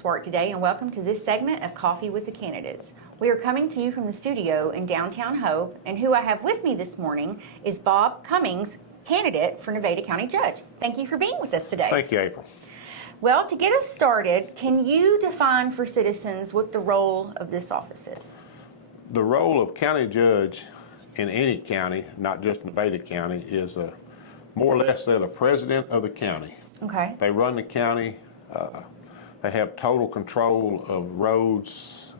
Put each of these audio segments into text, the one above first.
Swart today, and welcome to this segment of Coffee with the Candidates. We are coming to you from the studio in downtown Hope, and who I have with me this morning is Bob Cummings, candidate for Nevada County Judge. Thank you for being with us today. Thank you, April. Well, to get us started, can you define for citizens what the role of this office is? The role of county judge in any county, not just Nevada County, is more or less they're the president of the county. Okay. They run the county. They have total control of roads,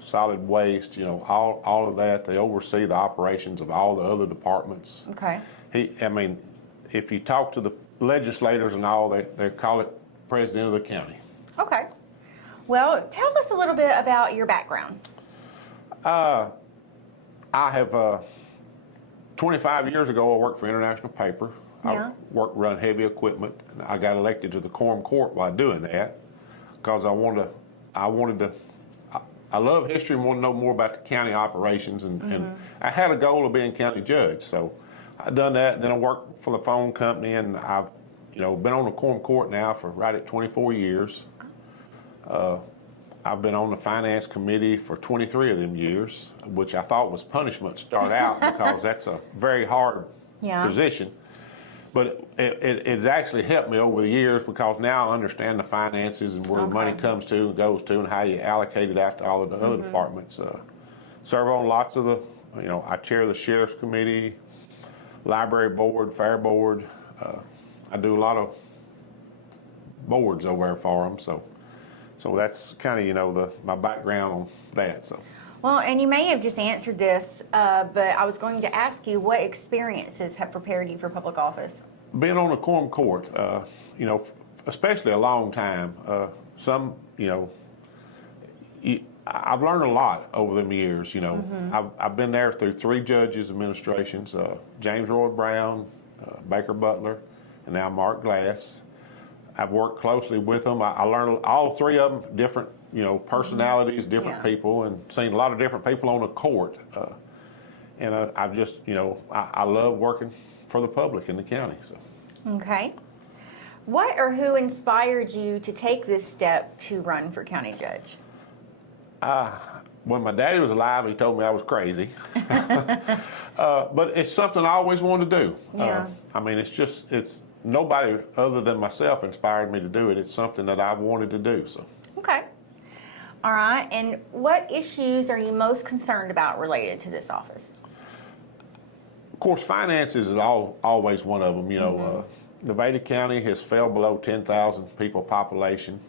solid waste, all of that. They oversee the operations of all the other departments. Okay. If you talk to the legislators and all, they call it president of the county. Okay. Well, tell us a little bit about your background. I have 25 years ago, I worked for International Paper. Yeah. Run heavy equipment. I got elected to the quorum court while doing that because I love history and want to know more about the county operations, and I had a goal of being county judge. So I done that, and then I worked for the phone company, and I've been on the quorum court now for right at 24 years. I've been on the finance committee for 23 of them years, which I thought was punishment to start out because that's a very hard position. But it's actually helped me over the years because now I understand the finances and where the money comes to and goes to and how you allocate it out to all of the other departments. Serve on lots of the, I chair the sheriff's committee, library board, fair board. I do a lot of boards over there for them. So that's kind of, my background on that. So. Well, and you may have just answered this, but I was going to ask you what experiences have prepared you for public office? Being on the quorum court, especially a long time, I've learned a lot over them years, I've been there through 3 judges' administrations, James Roy Brown, Baker Butler, and now Mark Glass. I've worked closely with them. I learned all 3 of them different personalities, different people, and seen a lot of different people on the court. And I've just, I love working for the public in the county. So. Okay. What or who inspired you to take this step to run for county judge? When my daddy was alive, he told me I was crazy. But it's something I always wanted to do. Yeah. It's nobody other than myself inspired me to do it. It's something that I wanted to do. So. Okay. All right, and what issues are you most concerned about related to this office? Of course, finances is always one of them. Nevada County has fell below 10,000 people population,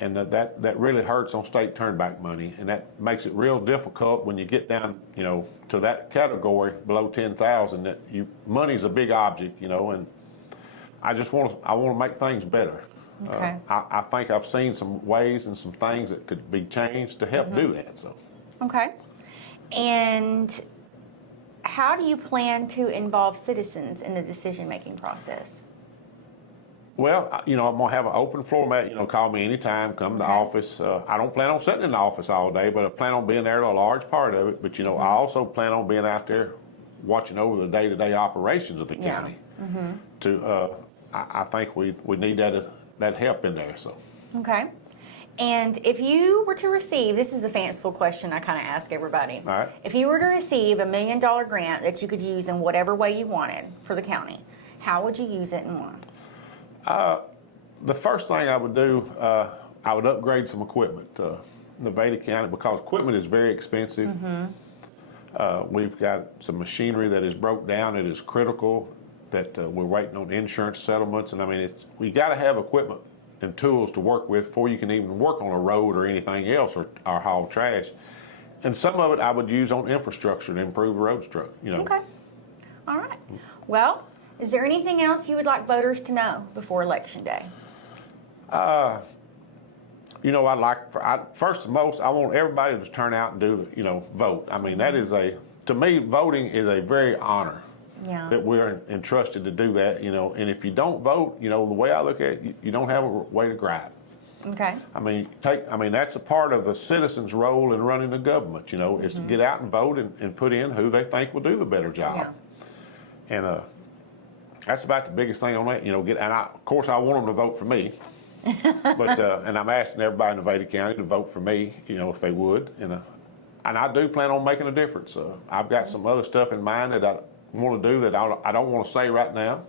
and that really hurts on state turnback money, and that makes it real difficult when you get down, to that category below 10,000. That money's a big object, and I want to make things better. Okay. I think I've seen some ways and some things that could be changed to help do that. So. Okay. And how do you plan to involve citizens in the decision-making process? Well, I'm going to have an open format. Call me anytime, come to the office. I don't plan on sitting in the office all day, but I plan on being there a large part of it. But, I also plan on being out there watching over the day-to-day operations of the county. I think we need that help in there. So. Okay. And if you were to receive, this is the fanciful question I kind of ask everybody. All right. If you were to receive $1 million grant that you could use in whatever way you wanted for the county, how would you use it and why? The first thing I would do, I would upgrade some equipment. Nevada County, because equipment is very expensive. We've got some machinery that is broke down. It is critical that we're waiting on insurance settlements, and we got to have equipment and tools to work with before you can even work on a road or anything else or haul trash. And some of it I would use on infrastructure to improve the road structure. Okay. All right. Well, is there anything else you would like voters to know before Election Day? First and most, I want everybody to turn out and vote. That is to me, voting is a very honor. Yeah. That we're entrusted to do that, and if you don't vote, the way I look at it, you don't have a way to gripe. Okay. That's a part of the citizens' role in running the government, is to get out and vote and put in who they think will do the better job. Yeah. And that's about the biggest thing on that, and of course I want them to vote for me. But and I'm asking everybody in Nevada County to vote for me, if they would. And I do plan on making a difference. I've got some other stuff in mind that I want to do that I don't want to say right now.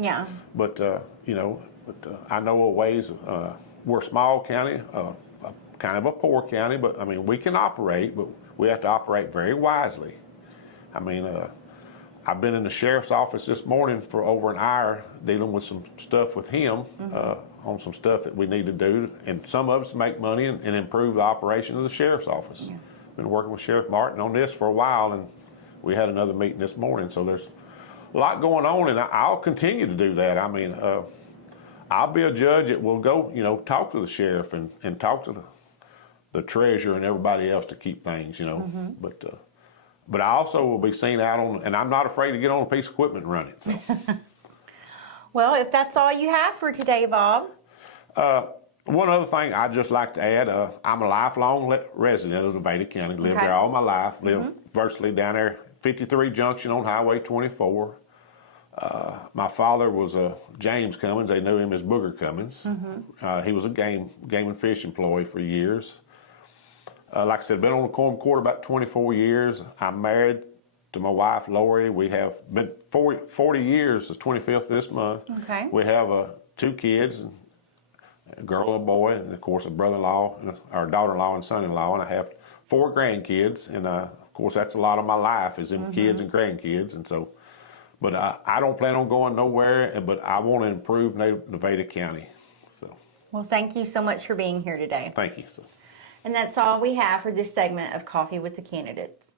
Yeah. But I know of ways. We're a small county, kind of a poor county, but I mean we can operate, but we have to operate very wisely. I mean, I've been in the sheriff's office this morning for over an hour dealing with some stuff with him on some stuff that we need to do, and some of us make money and improve the operation of the sheriff's office. Yeah. Been working with Sheriff Martin on this for a while, and we had another meeting this morning. So there's a lot going on, and I'll continue to do that. I mean, I'll be a judge that will go, talk to the sheriff and talk to the treasurer and everybody else to keep things, But I also will be seen out on, and I'm not afraid to get on a piece of equipment and run it. So. Well, if that's all you have for today, Bob. One other thing I'd just like to add, I'm a lifelong resident of Nevada County, lived there all my life, lived virtually down there, 53 Junction on Highway 24. My father was James Cummins. They knew him as Booger Cummins. He was a game and fish employee for years. Like I said, been on the Corn Court about 24 years. I'm married to my wife, Lori. We have been 40 years, the 25th this month. Okay. We have 2 kids, a girl and a boy, and of course a brother-in-law, our daughter-in-law and son-in-law, and I have 4 grandkids. And of course that's a lot of my life is in kids and grandkids. And so, but I don't plan on going nowhere, but I want to improve Nevada County. So. Well, thank you so much for being here today. Thank you. And that's all we have for this segment of Coffee with the Candidates.